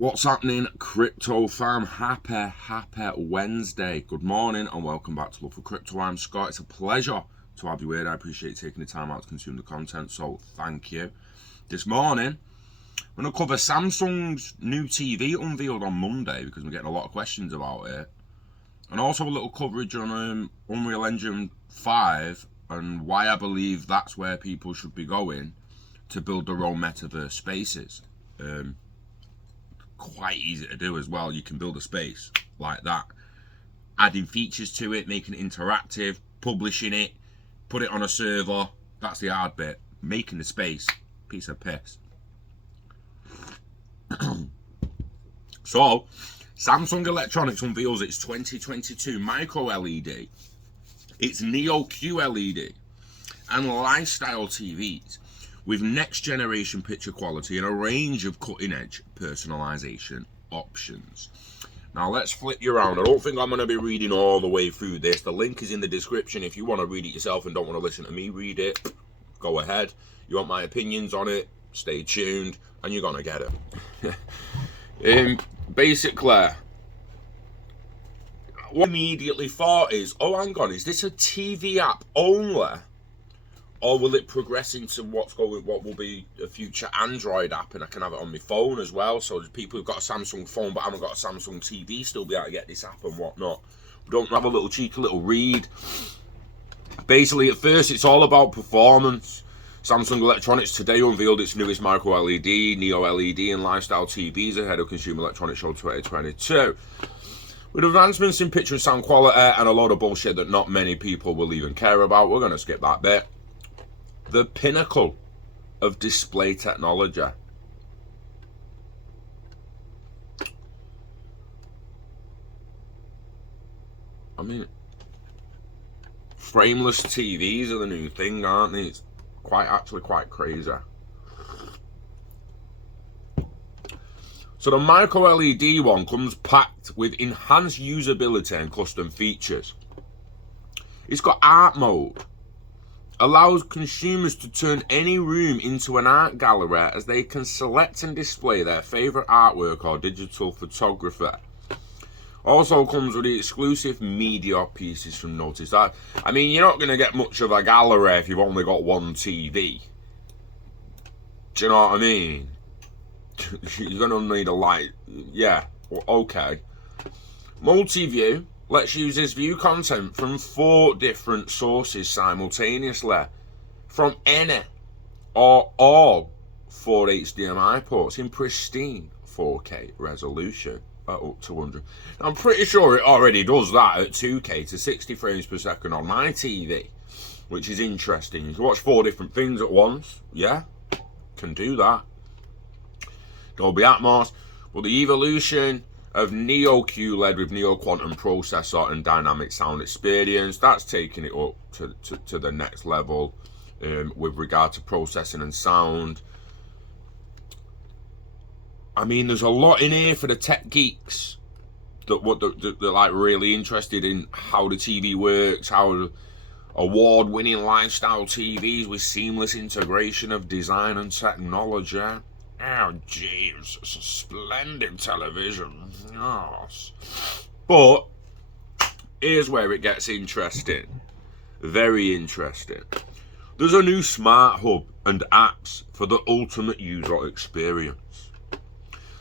What's happening, Crypto fam? Happy Wednesday. Good morning and welcome back to Love for Crypto. I'm Scott. It's a pleasure to have you here. I appreciate you taking the time out to consume the content, so thank you. This morning, I'm going to cover Samsung's new TV unveiled on Monday because we're getting a lot of questions about it. And also a little coverage on Unreal Engine 5 and why I believe that's where people should be going to build their own Metaverse spaces. Quite easy to do as well. You can build a space like that, adding features to it, making it interactive, publishing it, put it on a server. That's the hard bit. Making the space, piece of piss. So, Samsung Electronics unveils its 2022 micro LED, its Neo QLED, and lifestyle TVs with next generation picture quality and a range of cutting edge personalization options. Now let's flip you around. I don't think I'm going to be reading all the way through this. The link is in the description. If you want to read it yourself and don't want to listen to me read it, go ahead. You want my opinions on it, stay tuned and you're going to get it. Basically, what I immediately thought is, oh hang on, is this a TV app only? Or will it progress into what will be a future Android app, and I can have it on my phone as well? So people who've got a Samsung phone but haven't got a Samsung TV still be able to get this app and whatnot. We don't have a little cheeky little read. Basically, at first, it's all about performance. Samsung Electronics today unveiled its newest micro LED, Neo LED, and lifestyle TVs ahead of Consumer Electronics Show 2022. With advancements in picture and sound quality and a load of bullshit that not many people will even care about, we're going to skip that bit. The pinnacle of display technology. I mean, frameless TVs are the new thing, aren't they? It's actually quite crazy. So the micro LED one comes packed with enhanced usability and custom features. It's got art mode. Allows consumers to turn any room into an art gallery as they can select and display their favourite artwork or digital photography. Also comes with the exclusive media pieces from Notice That. I mean, you're not going to get much of a gallery if you've only got one TV. Do you know what I mean? You're going to need a light. Yeah, okay. Multi-view lets users view content from 4 different sources simultaneously from any or all 4 HDMI ports in pristine 4K resolution at up to 100. I'm pretty sure it already does that at 2K to 60 frames per second on my TV, which is interesting. You can watch 4 different things at once. Yeah, can do that. Dolby Atmos, but the evolution of Neo QLED with Neo Quantum processor and dynamic sound experience, that's taking it up to the next level with regard to processing and sound. I mean, there's a lot in here for the tech geeks that like really interested in how the TV works, how award-winning lifestyle TVs with seamless integration of design and technology. Oh, jeez, it's a splendid television. Yes. But here's where it gets interesting. Very interesting. There's a new smart hub and apps for the ultimate user experience.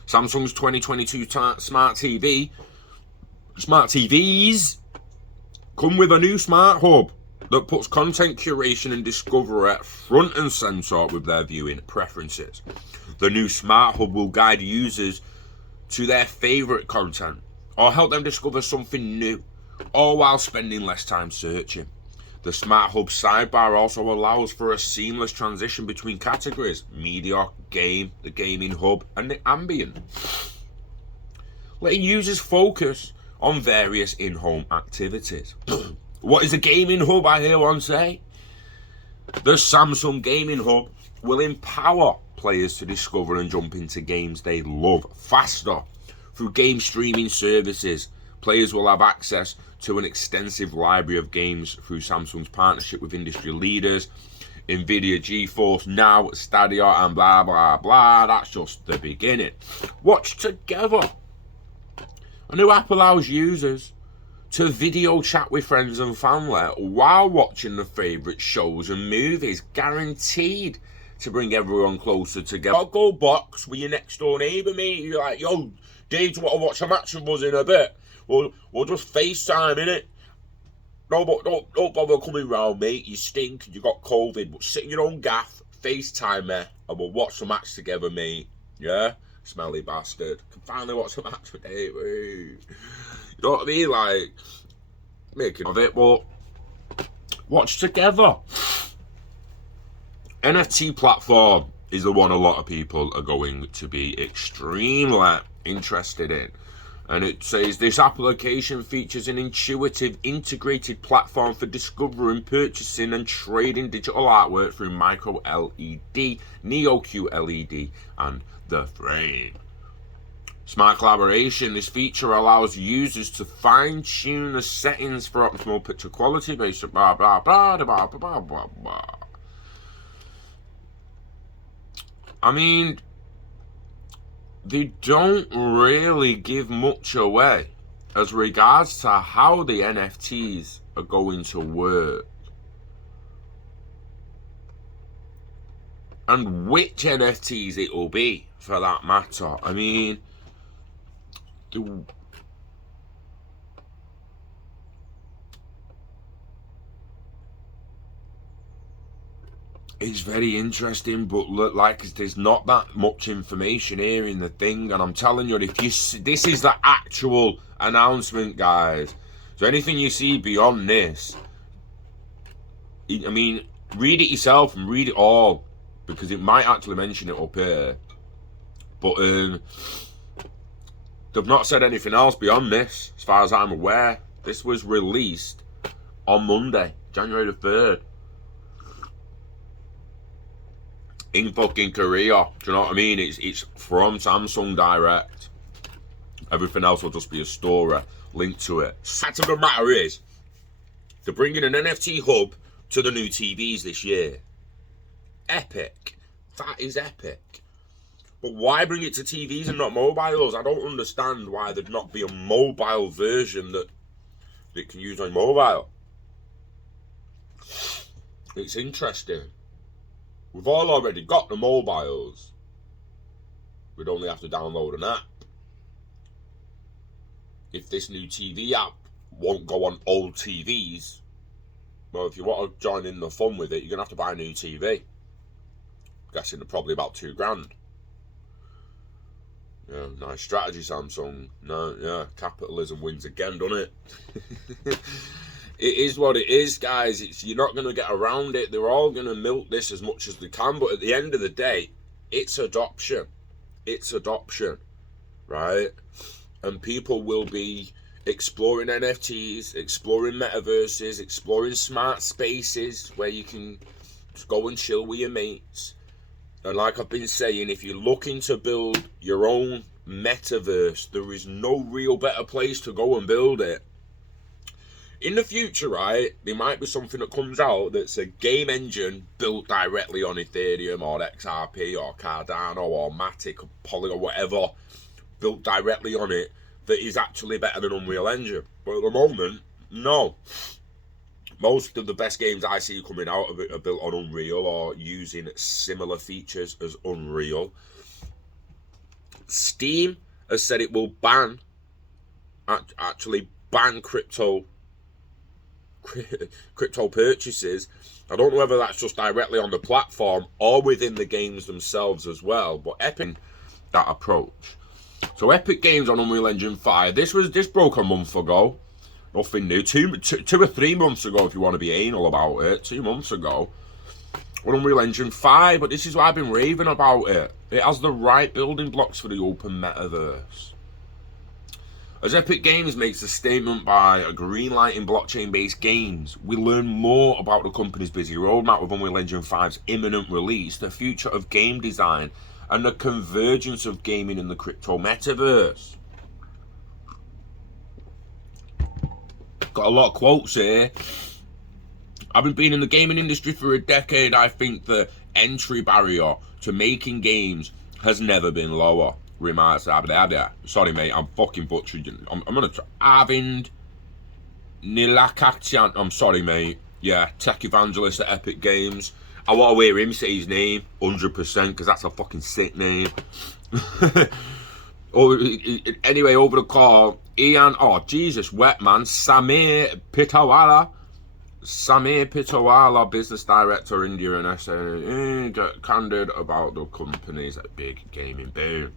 Samsung's 2022 smart TVs come with a new smart hub that puts content curation and discovery front and center with their viewing preferences. The new Smart Hub will guide users to their favorite content or help them discover something new, all while spending less time searching. The Smart Hub sidebar also allows for a seamless transition between categories: media, game, the gaming hub, and the ambient, letting users focus on various in-home activities. What is a gaming hub, I hear one say? The Samsung Gaming Hub will empower players to discover and jump into games they love faster. Through game streaming services, players will have access to an extensive library of games through Samsung's partnership with industry leaders, Nvidia GeForce Now, Stadia, and blah blah blah. That's just the beginning. Watch Together, a new app allows users to video chat with friends and family while watching the favourite shows and movies, guaranteed to bring everyone closer together. I'll go box with your next door neighbour, mate. You're like, yo, Dave, do you want to watch a match with us in a bit? We'll just FaceTime, innit? No, but don't bother coming round, mate. You stink and you got COVID. But sit in your own gaff, FaceTime me, and we'll watch the match together, mate. Yeah? Smelly bastard. Can finally watch a match with Dave. You know what I mean? Like, making of it, but watch together. NFT platform is the one a lot of people are going to be extremely interested in. And it says this application features an intuitive, integrated platform for discovering, purchasing, and trading digital artwork through micro LED, Neo QLED, and the Frame. Smart collaboration. This feature allows users to fine-tune the settings for optimal picture quality based on blah blah blah blah blah blah blah. I mean, they don't really give much away as regards to how the NFTs are going to work and which NFTs it will be, for that matter. I mean, it's very interesting, but look, like, there's not that much information here in the thing, and I'm telling you, if you see, this is the actual announcement, guys. So anything you see beyond this, I mean, read it yourself and read it all, because it might actually mention it up here. But they've not said anything else beyond this, as far as I'm aware. This was released on Monday, January the 3rd. In fucking Korea. Do you know what I mean? It's from Samsung Direct. Everything else will just be a story linked to it. Fact of the matter is, they're bringing an NFT hub to the new TVs this year. Epic. That is epic. But why bring it to TVs and not mobiles? I don't understand why there'd not be a mobile version that can use on mobile. It's interesting. We've all already got the mobiles. We'd only have to download an app. If this new TV app won't go on old TVs, well, if you want to join in the fun with it, you're going to have to buy a new TV. I'm guessing they're probably about £2,000. Yeah, nice strategy, Samsung. No, yeah, capitalism wins again, doesn't it? It is what it is, guys. You're not going to get around it. They're all going to milk this as much as they can. But at the end of the day, it's adoption. It's adoption, right? And people will be exploring NFTs, exploring metaverses, exploring smart spaces where you can just go and chill with your mates. And like I've been saying, if you're looking to build your own metaverse, there is no real better place to go and build it. In the future, right, there might be something that comes out that's a game engine built directly on Ethereum or XRP or Cardano or Matic or Poly or whatever, built directly on it, that is actually better than Unreal Engine. But at the moment, no. Most of the best games I see coming out of it are built on Unreal or using similar features as Unreal. Steam has said it will actually ban crypto purchases. I don't know whether that's just directly on the platform or within the games themselves as well, but Epic that approach. So Epic Games on Unreal Engine 5. This broke a month ago. Nothing new. Two or 3 months ago, if you want to be anal about it. 2 months ago on Unreal Engine 5, but this is why I've been raving about it. It has the right building blocks for the open metaverse. As Epic Games makes a statement by greenlighting blockchain-based games, we learn more about the company's busy roadmap with Unreal Engine 5's imminent release, the future of game design, and the convergence of gaming in the crypto metaverse. Got a lot of quotes here. Having been in the gaming industry for a decade, I think the entry barrier to making games has never been lower. Remarks Abdada. Sorry, mate, I'm fucking butchered. I'm gonna try. Arvind Nilakatian. I'm sorry, mate. Yeah, tech evangelist at Epic Games. I want to hear him say his name 100% because that's a fucking sick name. Anyway, over the call, Ian. Oh Jesus, wet man. Samir Pitawala, business director, India and SA, get candid about the company's big gaming boom.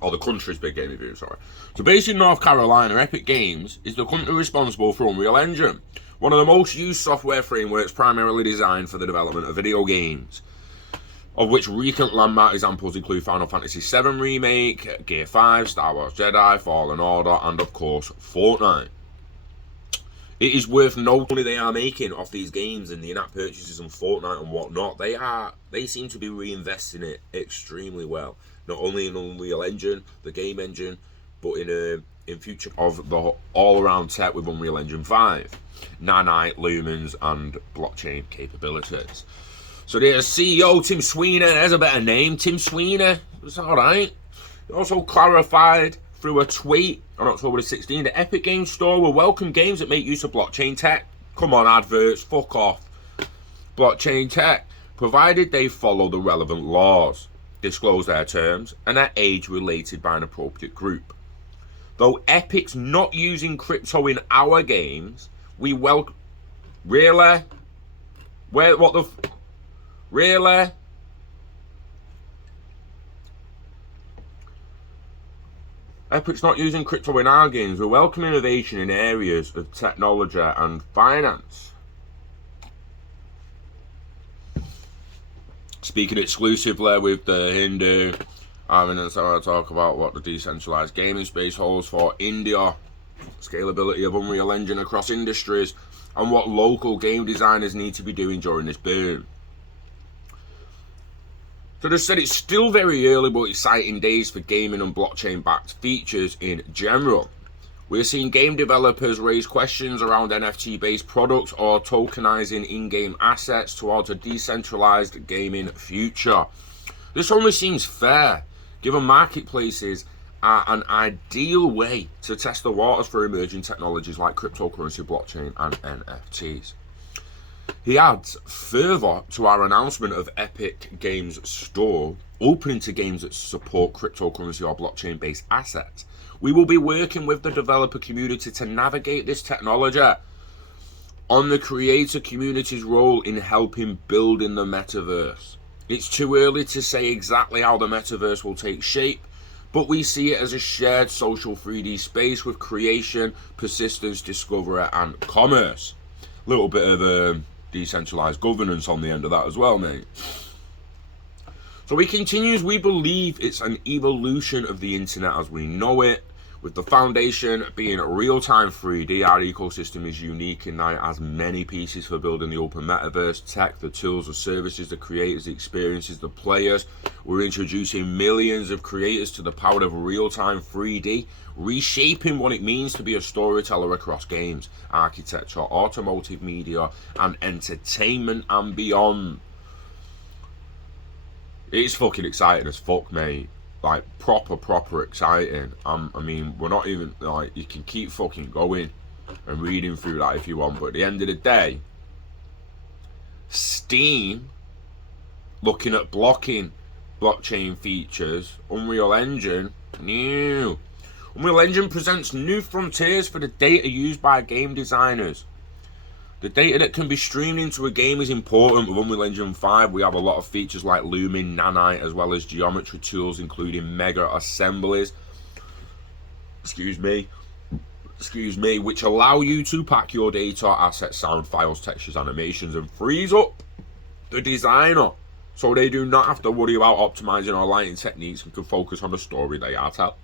Or the country's big gaming boom, sorry. So based in North Carolina, Epic Games is the company responsible for Unreal Engine, one of the most used software frameworks primarily designed for the development of video games, of which recent landmark examples include Final Fantasy VII Remake, Gear 5, Star Wars Jedi, Fallen Order, and of course, Fortnite. It is worth noting they are making off these games and the in-app purchases and Fortnite and whatnot. They seem to be reinvesting it extremely well. Not only in Unreal Engine, the game engine, but in future of the all-around tech with Unreal Engine 5, nanite, lumens, and blockchain capabilities. So there's CEO Tim Sweeney. There's a better name, Tim Sweeney. It's all right. He also clarified through a tweet on October the 16th, the Epic Games Store will welcome games that make use of blockchain tech. Come on, adverts, fuck off. Blockchain tech, provided they follow the relevant laws, disclose their terms, and are age-related by an appropriate group. Though Epic's not using crypto in our games, we welcome... Really? Really? Epic's not using crypto in our games. We welcome innovation in areas of technology and finance. Speaking exclusively with the Hindu, and so I talk about what the decentralized gaming space holds for India, scalability of Unreal Engine across industries, and what local game designers need to be doing during this boom. So they said it's still very early but exciting days for gaming and blockchain-backed features in general. We're seeing game developers raise questions around NFT-based products or tokenizing in-game assets towards a decentralized gaming future. This only seems fair, given marketplaces are an ideal way to test the waters for emerging technologies like cryptocurrency, blockchain, and NFTs. He adds, further to our announcement of Epic Games Store opening to games that support cryptocurrency or blockchain-based assets, we will be working with the developer community to navigate this technology. On the creator community's role in helping build in the metaverse. It's too early to say exactly how the metaverse will take shape, but we see it as a shared social 3D space with creation, persistence, discovery, and commerce. A little bit of decentralized governance on the end of that as well, mate. So he continues, we believe it's an evolution of the internet as we know it, with the foundation being real-time 3D. Our ecosystem is unique in that it has many pieces for building the open metaverse, tech, the tools, the services, the creators, the experiences, the players. We're introducing millions of creators to the power of real-time 3D, reshaping what it means to be a storyteller across games, architecture, automotive media, and entertainment and beyond. It's fucking exciting as fuck, mate. Like, proper exciting. I mean, we're not even, like, you can keep fucking going and reading through that if you want, but at the end of the day, Steam, looking at blocking blockchain features, Unreal Engine, new. Unreal Engine presents new frontiers for the data used by game designers. The data that can be streamed into a game is important. With Unreal Engine 5, we have a lot of features like Lumen, Nanite, as well as geometry tools, including Mega Assemblies, which allow you to pack your data, assets, sound files, textures, animations, and frees up the designer, so they do not have to worry about optimizing or lighting techniques and can focus on the story they are telling.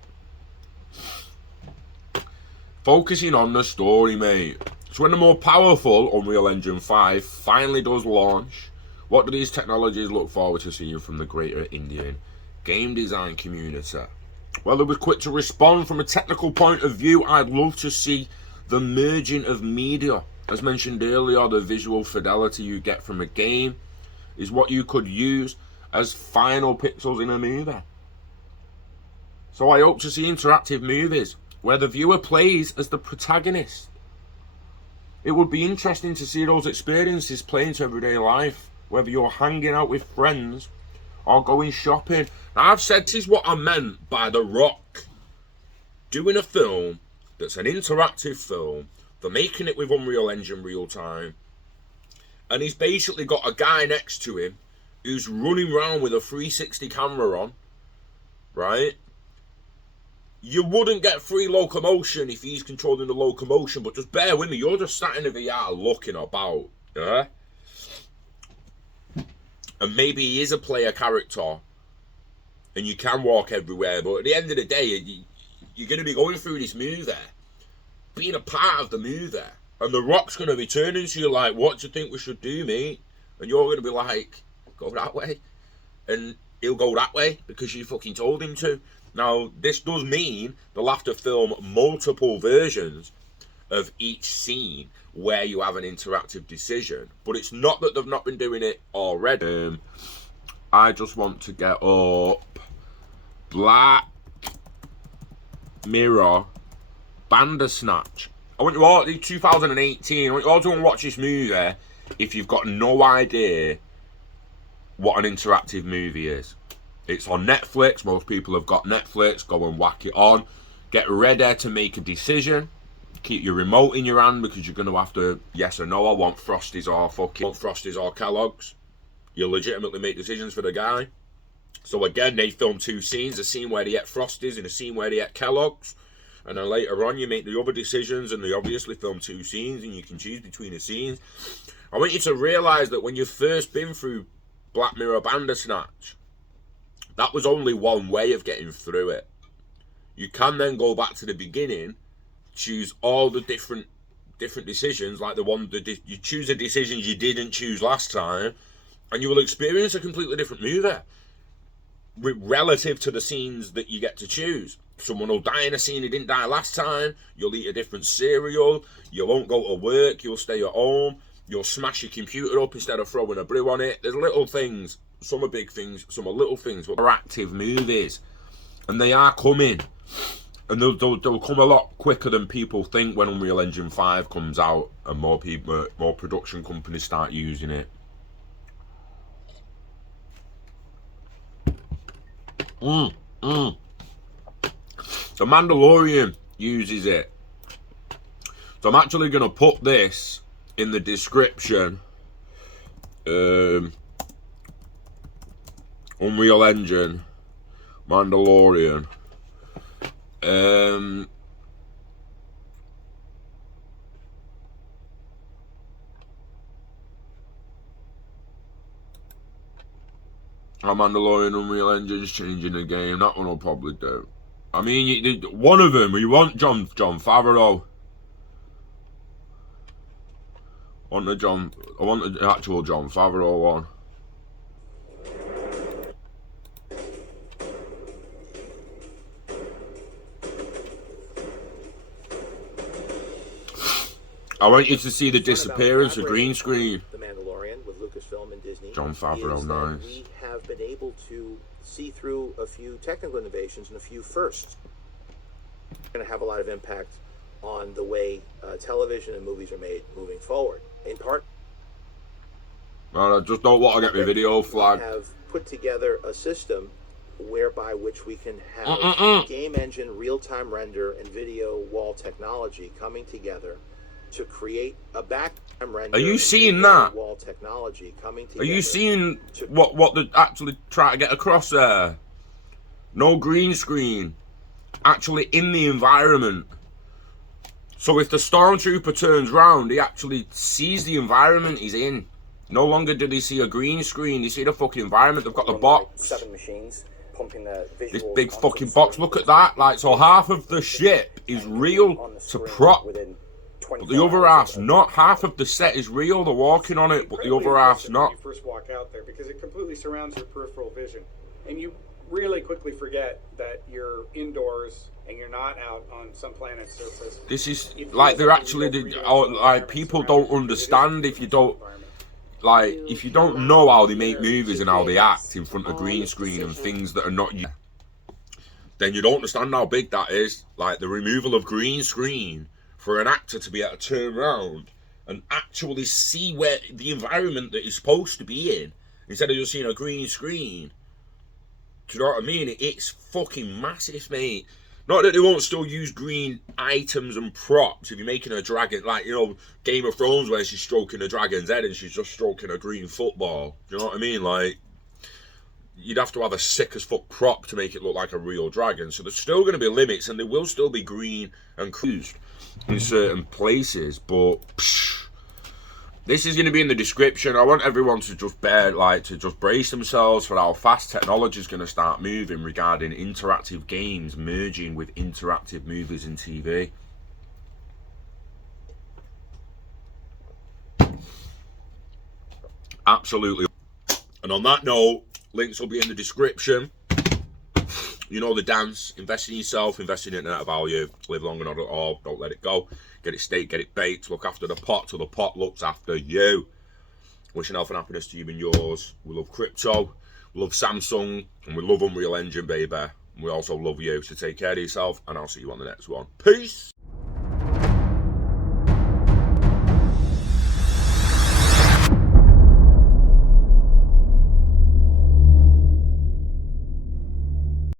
Focusing on the story, mate. So when the more powerful Unreal Engine 5 finally does launch, what do these technologies look forward to seeing from the greater Indian game design community? Well, it was quick to respond. From a technical point of view, I'd love to see the merging of media as mentioned earlier, the visual fidelity you get from a game is what you could use as final pixels in a movie. So I hope to see interactive movies where the viewer plays as the protagonist. It would be interesting to see those experiences play into everyday life, whether you're hanging out with friends or going shopping. Now, I've said this is what I meant by The Rock doing a film that's an interactive film. They're making it with Unreal Engine real time. And he's basically got a guy next to him who's running around with a 360 camera on, right? You wouldn't get free locomotion if he's controlling the locomotion, but just bear with me, you're just sat in a VR looking about, yeah? And maybe he is a player character, and you can walk everywhere, but at the end of the day, you're going to be going through this movie, being a part of the movie, and The Rock's going to be turning to you like, what do you think we should do, mate? And you're going to be like, go that way. And he'll go that way because you fucking told him to. Now, this does mean they'll have to film multiple versions of each scene where you have an interactive decision. But it's not that they've not been doing it already. I just want to get up Black Mirror Bandersnatch. I want you all, 2018, I want you all to go and watch this movie if you've got no idea what an interactive movie is. It's on Netflix. Most people have got Netflix. Go and whack it on. Get ready to make a decision. Keep your remote in your hand because you're going to have to, yes or no, I want Frosties or Kellogg's. You legitimately make decisions for the guy. So again, they film two scenes. A scene where they ate Frosties and a scene where they ate Kellogg's. And then later on, you make the other decisions and they obviously film two scenes and you can choose between the scenes. I want you to realise that when you've first been through Black Mirror Bandersnatch, that was only one way of getting through it. You can then go back to the beginning, choose all the different decisions, like the one that you choose the decisions you didn't choose last time, and you will experience a completely different movie relative to the scenes that you get to choose. Someone will die in a scene who didn't die last time. You'll eat a different cereal. You won't go to work. You'll stay at home. You'll smash your computer up instead of throwing a brew on it. There's little things. Some are big things, some are little things, but they're active movies. And they are coming. And they'll come a lot quicker than people think when Unreal Engine 5 comes out and more production companies start using it. The Mandalorian uses it. So I'm actually going to put this in the description. Unreal Engine, Mandalorian. Mandalorian Unreal Engine's changing the game. That one will probably do. I mean, one of them. You want John Favreau. I want the actual John Favreau one. I want you to see the disappearance of green screen. The Mandalorian with Lucasfilm and Disney. John Favreau, nice. We have been able to see through a few technical innovations and a few firsts. It's going to have a lot of impact on the way television and movies are made moving forward. In part, Man, I just don't want to get my video flagged. We have put together a system whereby which we can have game engine, real-time render, and video wall technology coming together to create a back-time render. Are you seeing that? Wall technology coming together. Are you seeing what they're actually trying to get across there? No green screen. Actually in the environment. So if the stormtrooper turns round, he actually sees the environment he's in. No longer do they see a green screen. They see the fucking environment. They've got the box. 7 machines pumping the this big fucking box. Look at that. Like, so half of the ship is real to prop. But the other half's not. Half of the set is real. They're walking on it, but the other half's not. When you first walk out there, because it completely surrounds your peripheral vision, and you really quickly forget that you're indoors and you're not out on some planet's surface. This is It like feels they're like a actually real three-dimensional like environment people surrounding don't you, understand because it is if you a don't environment. like if you don't cannot know how they make hear movies and how they act in front of green screen and things that are not you, then you don't understand how big that is. Like the removal of green screen for an actor to be able to turn around and actually see where the environment that he's supposed to be in instead of just seeing a green screen. Do you know what I mean? It's fucking massive, mate. Not that they won't still use green items and props if you're making a dragon, like, you know, Game of Thrones where she's stroking a dragon's head and she's just stroking a green football. Do you know what I mean? Like, you'd have to have a sick as fuck prop to make it look like a real dragon. So there's still going to be limits, and there will still be green and used in certain places. But this is going to be in the description. I want everyone to just just brace themselves for how fast technology is going to start moving regarding interactive games merging with interactive movies and TV. Absolutely. And on that note, links will be in the description. You know the dance. Invest in yourself, invest in internet value, live long and not at all, don't let it go. Get it staked, get it baked, look after the pot till the pot looks after you. Wishing health and happiness to you and yours. We love crypto, we love Samsung, and we love Unreal Engine, baby. We also love you, so take care of yourself, and I'll see you on the next one. Peace!